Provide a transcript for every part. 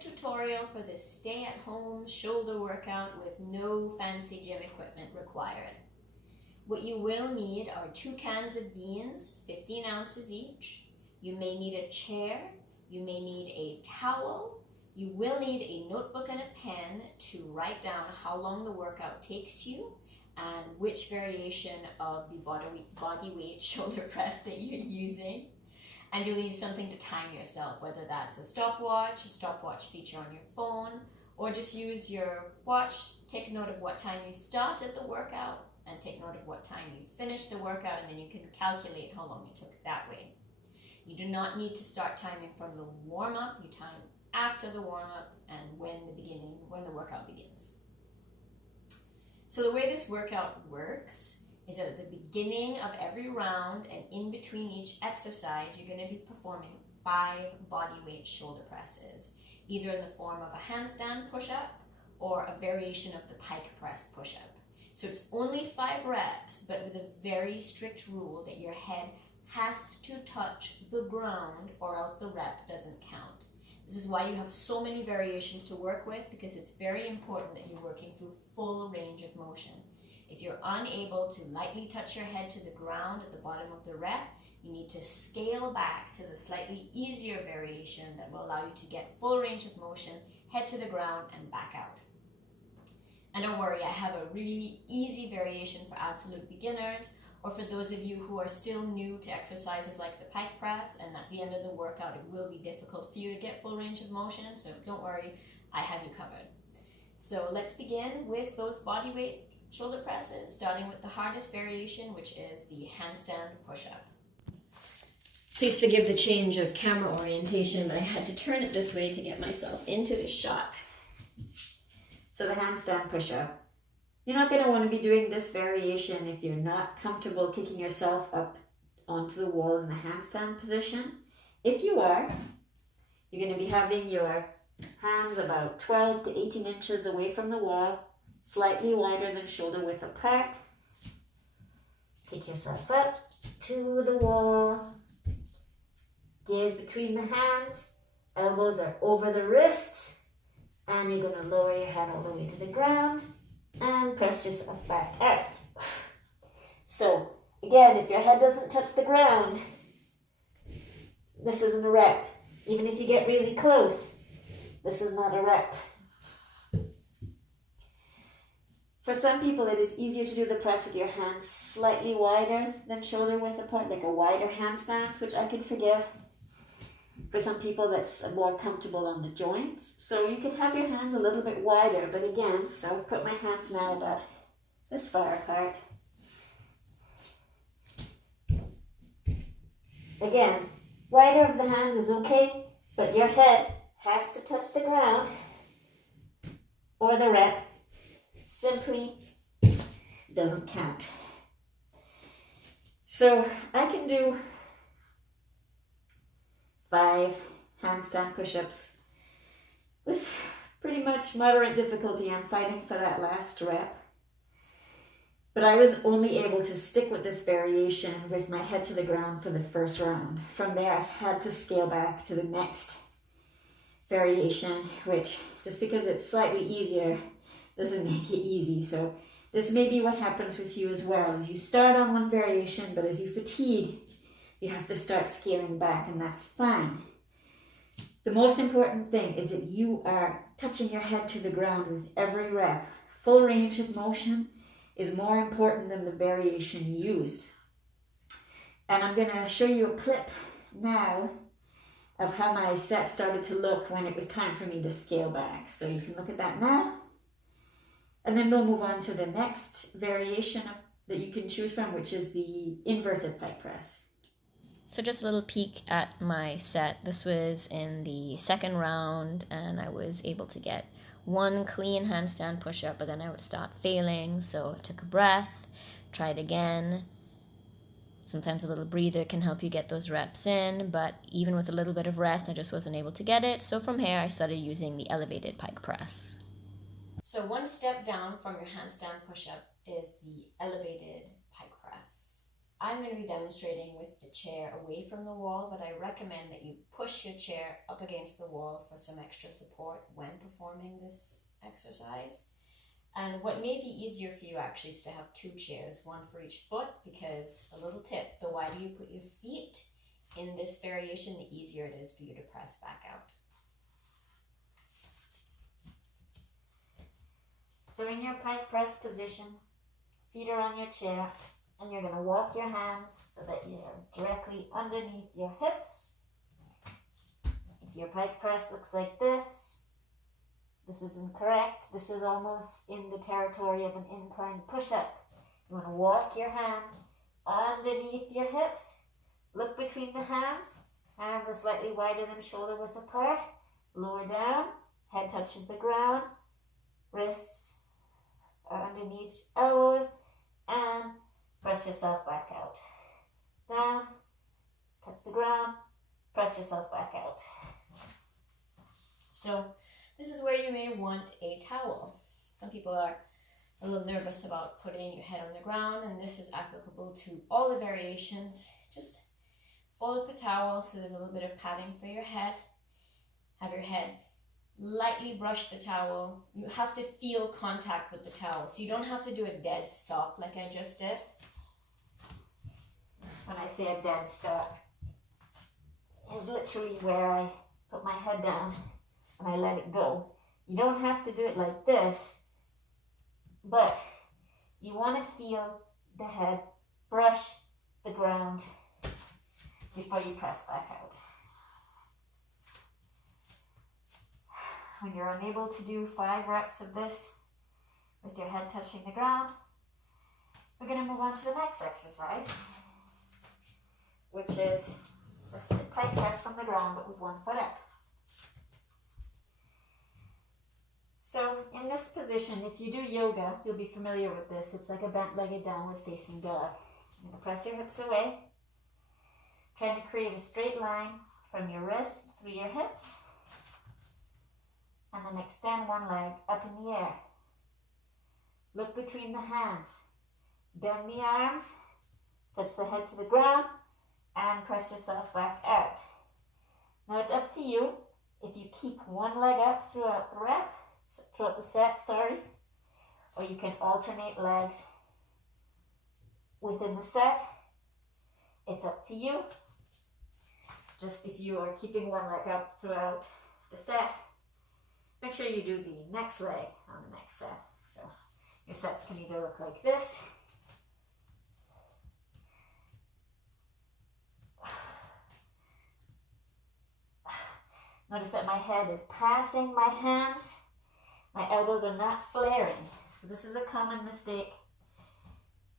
tutorial for this stay-at-home shoulder workout with no fancy gym equipment required. What you will need are 2 cans of beans, 15 ounces each. You may need a chair, you may need a towel, you will need a notebook and a pen to write down how long the workout takes you and which variation of the body weight shoulder press that you're using. And you'll need something to time yourself, whether that's a stopwatch feature on your phone, or just use your watch, take note of what time you started the workout, and take note of what time you finished the workout, and then you can calculate how long you took that way. You do not need to start timing from the warm-up, you time after the warm-up and when the workout begins. So the way this workout works is that at the beginning of every round and in between each exercise, you're going to be performing 5 body weight shoulder presses, either in the form of a handstand push-up or a variation of the pike press push-up. So it's only 5 reps, but with a very strict rule that your head has to touch the ground or else the rep doesn't count. This is why you have so many variations to work with, because it's very important that you're working through full range of motion. If you're unable to lightly touch your head to the ground at the bottom of the rep, you need to scale back to the slightly easier variation that will allow you to get full range of motion, head to the ground and back out. And don't worry, I have a really easy variation for absolute beginners, or for those of you who are still new to exercises like the pike press, and at the end of the workout it will be difficult for you to get full range of motion, so don't worry, I have you covered. So let's begin with those body weight shoulder presses, starting with the hardest variation, which is the handstand push-up. Please forgive the change of camera orientation, but I had to turn it this way to get myself into this shot. So the handstand push-up. You're not going to want to be doing this variation if you're not comfortable kicking yourself up onto the wall in the handstand position. If you are, you're going to be having your hands about 12 to 18 inches away from the wall, slightly wider than shoulder width apart. Take yourself up to the wall. Gaze between the hands. Elbows are over the wrists. And you're going to lower your head all the way to the ground and press yourself back out. So, again, if your head doesn't touch the ground, this isn't a rep. Even if you get really close, this is not a rep. For some people, it is easier to do the press with your hands slightly wider than shoulder width apart, like a wider hand stance, which I can forgive. For some people, that's more comfortable on the joints. So you could have your hands a little bit wider, but again, so I've put my hands now about this far apart. Again, wider of the hands is okay, but your head has to touch the ground or the rep simply doesn't count. So I can do 5 handstand push-ups with pretty much moderate difficulty. I'm fighting for that last rep. But I was only able to stick with this variation with my head to the ground for the first round. From there, I had to scale back to the next variation, which, just because it's slightly easier, doesn't make it easy. So this may be what happens with you as well. As you start on one variation, but as you fatigue, you have to start scaling back, and that's fine. The most important thing is that you are touching your head to the ground with every rep. Full range of motion is more important than the variation used. And I'm going to show you a clip now of how my set started to look when it was time for me to scale back. So you can look at that now. And then we'll move on to the next variation that you can choose from, which is the inverted pike press. So just a little peek at my set. This was in the second round, and I was able to get 1 clean handstand push-up, but then I would start failing, so I took a breath, tried again. Sometimes a little breather can help you get those reps in, but even with a little bit of rest, I just wasn't able to get it. So from here, I started using the elevated pike press. So one step down from your handstand push-up is the elevated pike press. I'm going to be demonstrating with the chair away from the wall, but I recommend that you push your chair up against the wall for some extra support when performing this exercise. And what may be easier for you actually is to have two chairs, one for each foot, because a little tip, the wider you put your feet in this variation, the easier it is for you to press back out. So in your pike press position, feet are on your chair, and you're going to walk your hands so that you're directly underneath your hips. If your pike press looks like this is incorrect. This is almost in the territory of an incline push-up. You want to walk your hands underneath your hips. Look between the hands. Hands are slightly wider than shoulder width apart. Lower down. Head touches the ground. Wrists are underneath elbows. And press yourself back out. Down. Touch the ground. Press yourself back out. So this is where you may want a towel. Some people are a little nervous about putting your head on the ground, and this is applicable to all the variations. Just fold up a towel so there's a little bit of padding for your head. Have your head lightly brush the towel. You have to feel contact with the towel, so you don't have to do a dead stop like I just did. When I say a dead stop, it's literally where I put my head down and I let it go. You don't have to do it like this, but you want to feel the head brush the ground before you press back out. When you're unable to do 5 reps of this with your head touching the ground, we're going to move on to the next exercise, which is the pike press from the ground but with 1 foot up. So in this position, if you do yoga, you'll be familiar with this. It's like a bent-legged downward facing dog. You're going to press your hips away, trying to create a straight line from your wrists through your hips, and then extend one leg up in the air. Look between the hands, bend the arms, touch the head to the ground, and press yourself back out. Now it's up to you if you keep one leg up throughout the set, or you can alternate legs within the set. It's up to you. Just if you are keeping one leg up throughout the set, make sure you do the next leg on the next set. So your sets can either look like this, notice that my head is passing my hands. My elbows are not flaring. So this is a common mistake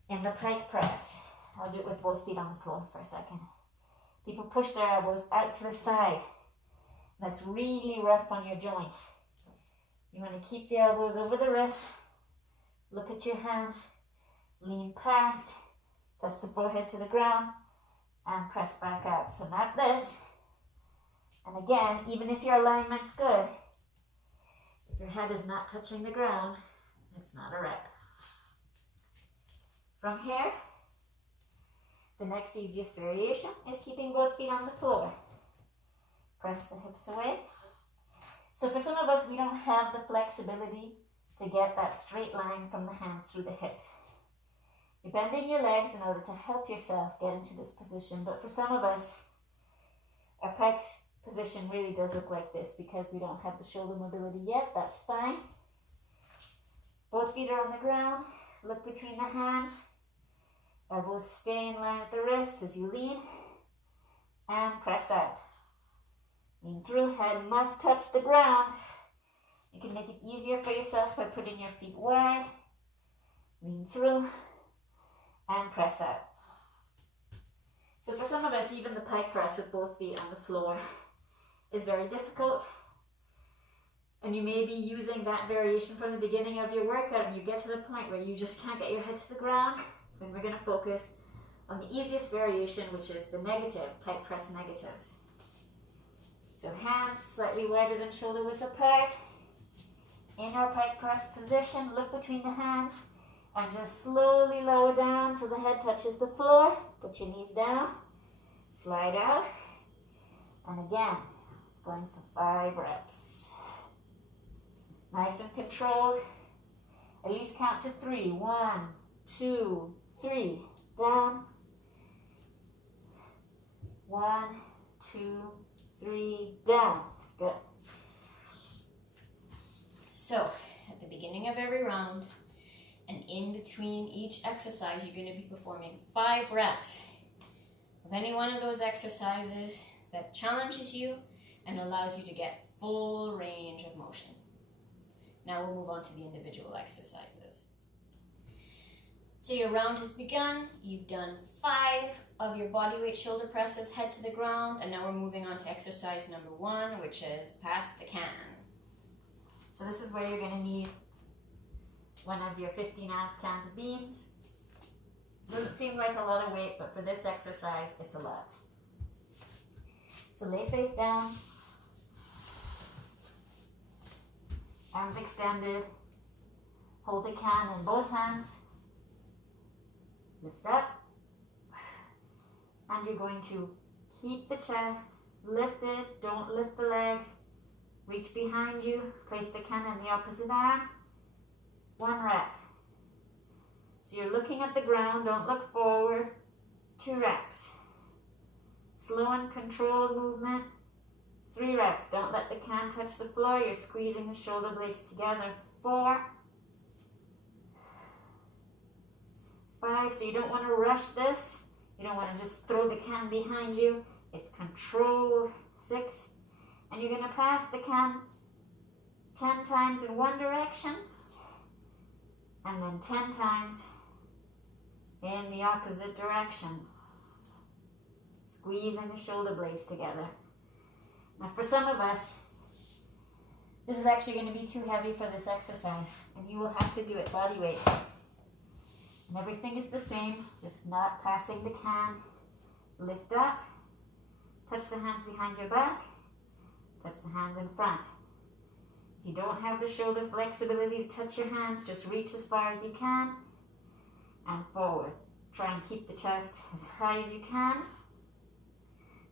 in the pike press. I'll do it with both feet on the floor for a second. People push their elbows out to the side. That's really rough on your joints. You want to keep the elbows over the wrists. Look at your hands. Lean past. Touch the forehead to the ground. And press back out. So not this. And again, even if your alignment's good, if your head is not touching the ground, it's not a rep. From here, the next easiest variation is keeping both feet on the floor. Press the hips away. So for some of us, we don't have the flexibility to get that straight line from the hands through the hips. You're bending your legs in order to help yourself get into this position, but for some of us, our pike position really does look like this because we don't have the shoulder mobility yet. That's fine. Both feet are on the ground. Look between the hands. Elbows stay in line with the wrists as you lean. And press out. Lean through. Head must touch the ground. You can make it easier for yourself by putting your feet wide. Lean through. And press out. So for some of us, even the pike press with both feet on the floor is very difficult, and you may be using that variation from the beginning of your workout and you get to the point where you just can't get your head to the ground. Then we're going to focus on the easiest variation, which is the negative, pike press negatives. So hands slightly wider than shoulder width apart. In our pike press position, look between the hands and just slowly lower down till the head touches the floor. Put your knees down, slide out, and again, going for 5 reps. Nice and controlled. At least count to 3. 1, 2, 3. Down. 1, 2, 3. Down. Good. So, at the beginning of every round and in between each exercise, you're going to be performing 5 reps of any one of those exercises that challenges you and allows you to get full range of motion. Now we'll move on to the individual exercises. So your round has begun. You've done 5 of your bodyweight shoulder presses, head to the ground, and now we're moving on to exercise number 1, which is pass the can. So this is where you're going to need one of your 15-ounce cans of beans. Doesn't seem like a lot of weight, but for this exercise, it's a lot. So lay face down, arms extended, hold the can in both hands, lift up, and you're going to keep the chest lifted, don't lift the legs, reach behind you, place the can in the opposite arm, 1 rep. So you're looking at the ground, don't look forward, 2 reps. Slow and controlled movement, 3 reps. Don't let the can touch the floor, you're squeezing the shoulder blades together, 4, 5, so you don't want to rush this, you don't want to just throw the can behind you, it's controlled, 6, and you're going to pass the can 10 times in one direction, and then 10 times in the opposite direction. Squeezing the shoulder blades together. Now for some of us, this is actually going to be too heavy for this exercise, and you will have to do it body weight. And everything is the same, just not passing the can. Lift up, touch the hands behind your back, touch the hands in front. If you don't have the shoulder flexibility to touch your hands, just reach as far as you can and forward. Try and keep the chest as high as you can.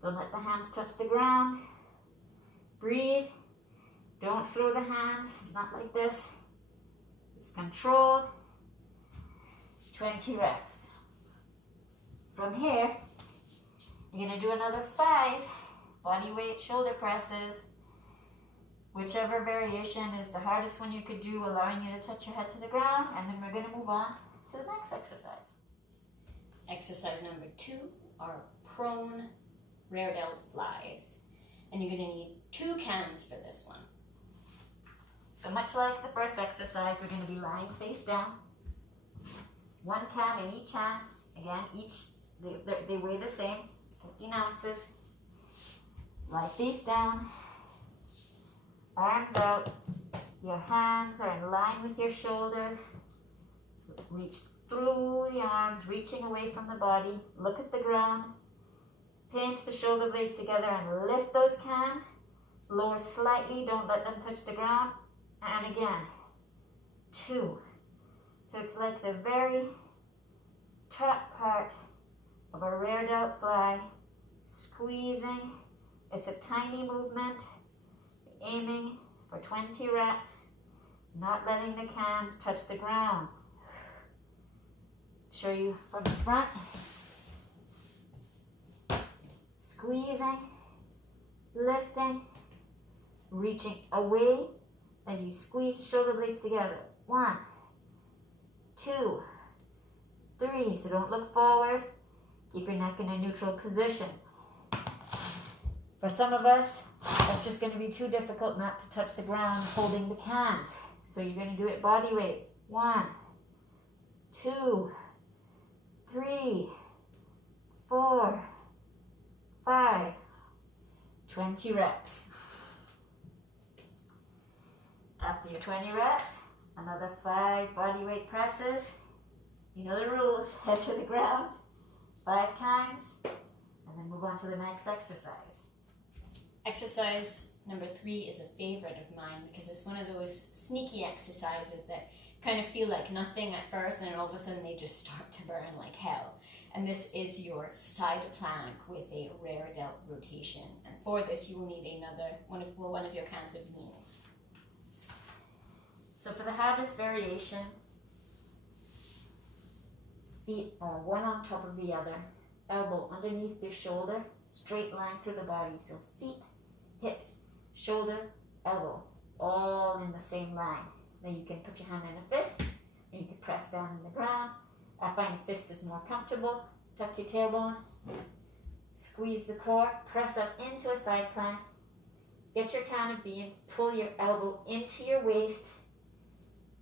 Don't let the hands touch the ground. Breathe. Don't throw the hands. It's not like this. It's controlled. 20 reps. From here, you're going to do another 5 body weight shoulder presses. Whichever variation is the hardest one you could do, allowing you to touch your head to the ground, and then we're going to move on to the next exercise. Exercise number 2 are prone rear delt flies. And you're going to need 2 cans for this one. So much like the first exercise, we're going to be lying face down. 1 can in each hand. Again, they weigh the same, 15 ounces. Lie face down. Arms out. Your hands are in line with your shoulders. Reach through the arms, reaching away from the body. Look at the ground. Pinch the shoulder blades together and lift those cans. Lower slightly, don't let them touch the ground. And again, 2. So it's like the very top part of a rear delt fly. Squeezing. It's a tiny movement. Aiming for 20 reps. Not letting the cans touch the ground. Show you from the front. Squeezing, lifting, reaching away as you squeeze the shoulder blades together. 1, 2, 3. So don't look forward. Keep your neck in a neutral position. For some of us, that's just going to be too difficult not to touch the ground holding the cans. So you're going to do it body weight. 1, 2, 3, 4, 5, 20 reps. After your 20 reps, another 5 body weight presses. You know the rules. Head to the ground 5 times, and then move on to the next exercise. Exercise number 3 is a favorite of mine because it's one of those sneaky exercises that kind of feel like nothing at first, and then all of a sudden they just start to burn like hell. And this is your side plank with a rear delt rotation. And for this, you will need one of your cans of beans. So for the hardest variation, feet are one on top of the other, elbow underneath your shoulder, straight line through the body. So feet, hips, shoulder, elbow, all in the same line. Now you can put your hand in a fist, and you can press down in the ground. I find a fist is more comfortable. Tuck your tailbone, squeeze the core, press up into a side plank. Get your can of beans, pull your elbow into your waist,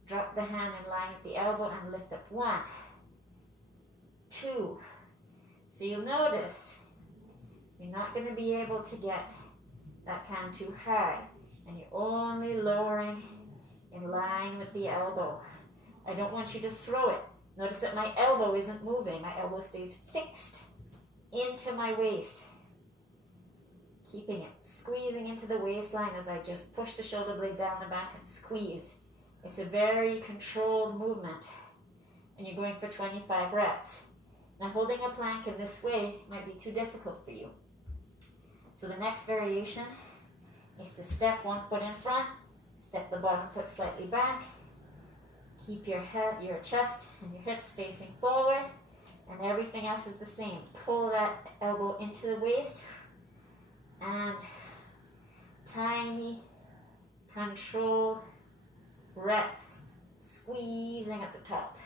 drop the hand in line with the elbow and lift up. 1, 2. So you'll notice you're not going to be able to get that can too high, and you're only lowering in line with the elbow. I don't want you to throw it. Notice that my elbow isn't moving. My elbow stays fixed into my waist. Keeping it, squeezing into the waistline as I just push the shoulder blade down the back and squeeze. It's a very controlled movement, and you're going for 25 reps. Now holding a plank in this way might be too difficult for you. So the next variation is to step one foot in front, step the bottom foot slightly back, keep your head, your chest and your hips facing forward, and everything else is the same. Pull that elbow into the waist, and tiny, controlled reps, squeezing at the top.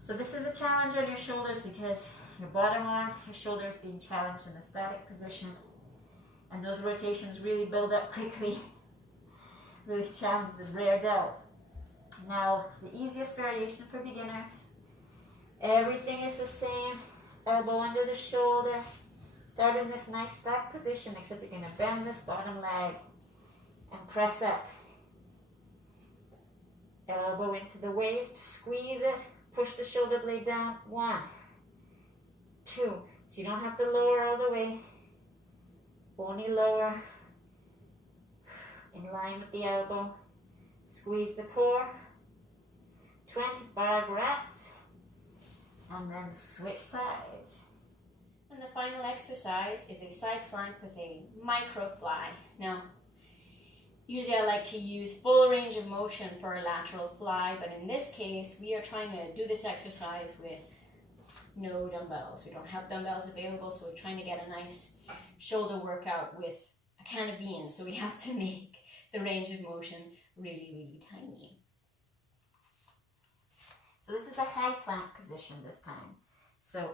So this is a challenge on your shoulders because your bottom arm, your shoulder is being challenged in a static position, and those rotations really build up quickly, really challenge the rear delt. Now, the easiest variation for beginners, everything is the same, elbow under the shoulder, start in this nice stack position, except you're going to bend this bottom leg and press up. Elbow into the waist, squeeze it, push the shoulder blade down. 1, 2, so you don't have to lower all the way, only lower in line with the elbow. Squeeze the core, 25 reps, and then switch sides. And the final exercise is a side plank with a micro fly. Now, usually I like to use full range of motion for a lateral fly, but in this case, we are trying to do this exercise with no dumbbells. We don't have dumbbells available, so we're trying to get a nice shoulder workout with a can of beans, so we have to make the range of motion really, really tiny. So this is a high plank position this time. So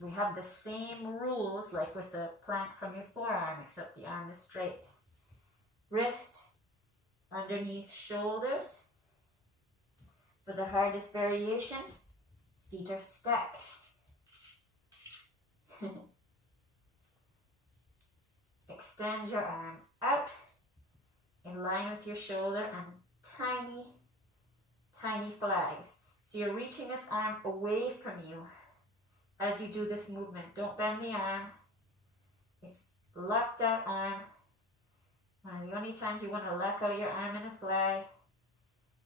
we have the same rules like with the plank from your forearm, except the arm is straight. Wrist underneath shoulders. For the hardest variation, feet are stacked. Extend your arm out in line with your shoulder and tiny, tiny flies. So you're reaching this arm away from you as you do this movement. Don't bend the arm. It's locked out arm. One of the only times you want to let go your arm in a fly.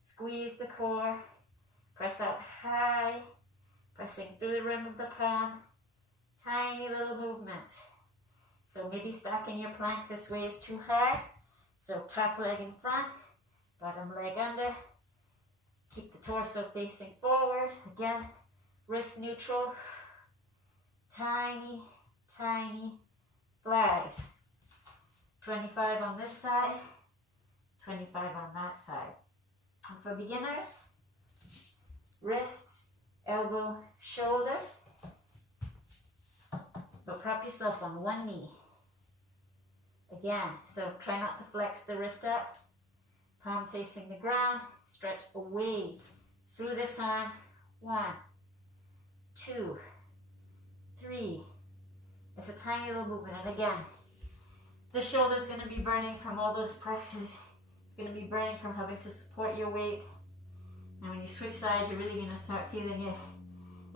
Squeeze the core. Press out high. Pressing through the rim of the palm. Tiny little movements. So maybe stacking your plank this way is too hard. So top leg in front, bottom leg under. Keep the torso facing forward. Again, wrist neutral. Tiny, tiny flies. 25 on this side, 25 on that side. And for beginners, wrists, elbow, shoulder. But prop yourself on one knee. Again, so try not to flex the wrist up. Palm facing the ground. Stretch away through this arm. 1, 2, 3. It's a tiny little movement. And again, the shoulder is going to be burning from all those presses. It's going to be burning from having to support your weight. And when you switch sides, you're really going to start feeling it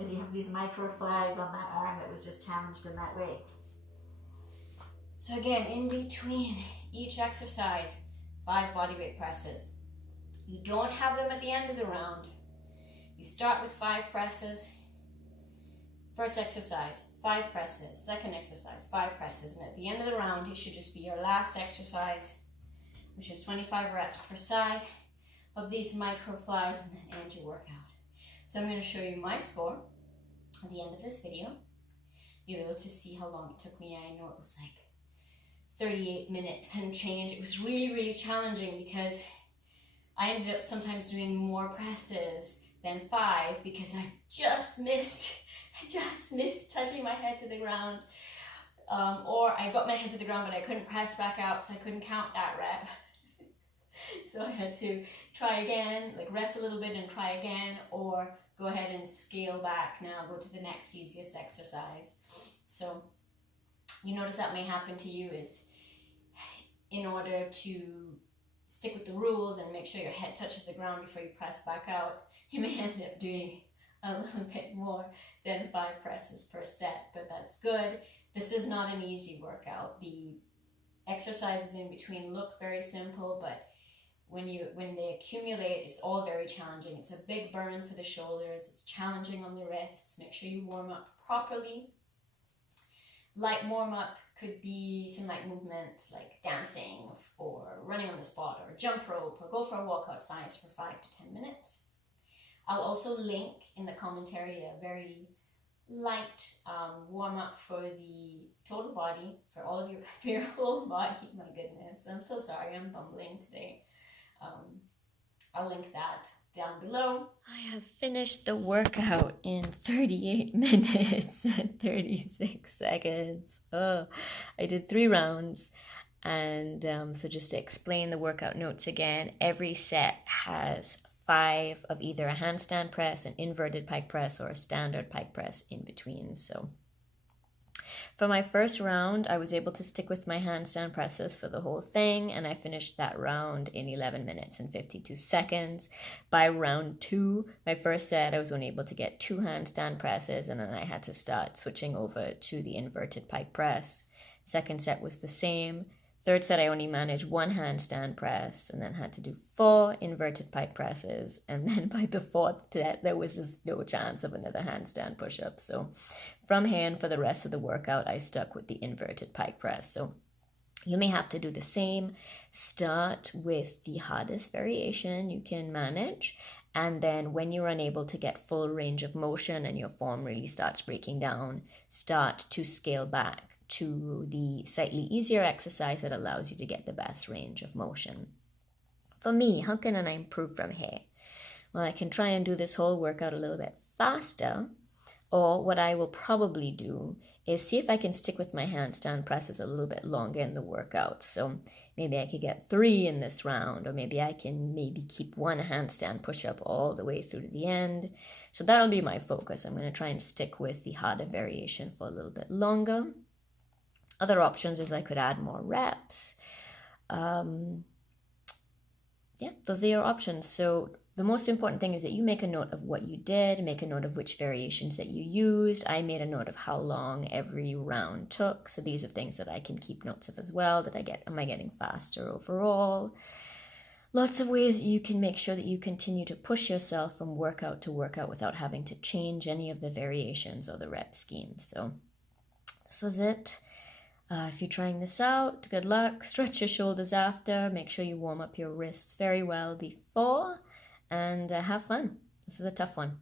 as you have these micro flies on that arm that was just challenged in that way. So again, in between each exercise, 5 bodyweight presses. You don't have them at the end of the round. You start with 5 presses, First exercise, 5 presses. Second exercise, 5 presses. And at the end of the round, it should just be your last exercise, which is 25 reps per side of these micro flies, and then end your workout. So I'm going to show you my score at the end of this video. You'll be able to see how long it took me. I know it was like 38 minutes and change. It was really, really challenging because I ended up sometimes doing more presses than 5 because I just missed touching my head to the ground. Or I got my head to the ground, but I couldn't press back out, so I couldn't count that rep. So I had to try again, like rest a little bit and try again, or go ahead and scale back now, go to the next easiest exercise. So you notice that may happen to you is in order to stick with the rules and make sure your head touches the ground before you press back out, you may end up doing a little bit more than 5 presses per set, but that's good. This is not an easy workout. The exercises in between look very simple, but when they accumulate, it's all very challenging. It's a big burn for the shoulders. It's challenging on the wrists. Make sure you warm up properly. Light warm up could be some light movement like dancing or running on the spot or jump rope, or go for a walk outside for 5 to 10 minutes. I'll also link in the commentary a very light warm up for the total body, for all of your whole body. My goodness, I'm so sorry, I'm bumbling today. I'll link that down below. I have finished the workout in 38 minutes and 36 seconds. Oh, I did 3 rounds. And so just to explain the workout notes again, every set has 5 of either a handstand press, an inverted pike press, or a standard pike press in between. So for my first round, I was able to stick with my handstand presses for the whole thing, and I finished that round in 11 minutes and 52 seconds. By round 2, my first set, I was only able to get 2 handstand presses, and then I had to start switching over to the inverted pike press. Second set was the same. Third set, I only managed 1 handstand press, and then had to do 4 inverted pike presses. And then by the 4th set, there was just no chance of another handstand push-up. So from here and for the rest of the workout, I stuck with the inverted pike press. So you may have to do the same. Start with the hardest variation you can manage. And then when you're unable to get full range of motion and your form really starts breaking down, start to scale back to the slightly easier exercise that allows you to get the best range of motion. For me, how can I improve from here? Well, I can try and do this whole workout a little bit faster, or what I will probably do is see if I can stick with my handstand presses a little bit longer in the workout. So maybe I could get 3 in this round, or maybe I can keep 1 handstand push-up all the way through to the end. So that'll be my focus. I'm going to try and stick with the harder variation for a little bit longer. Other options is I could add more reps. Those are your options. So the most important thing is that you make a note of what you did, make a note of which variations that you used. I made a note of how long every round took. So these are things that I can keep notes of as well. Am I getting faster overall? Lots of ways that you can make sure that you continue to push yourself from workout to workout without having to change any of the variations or the rep schemes. So this was it. If you're trying this out, good luck. Stretch your shoulders after. Make sure you warm up your wrists very well before. And have fun. This is a tough one.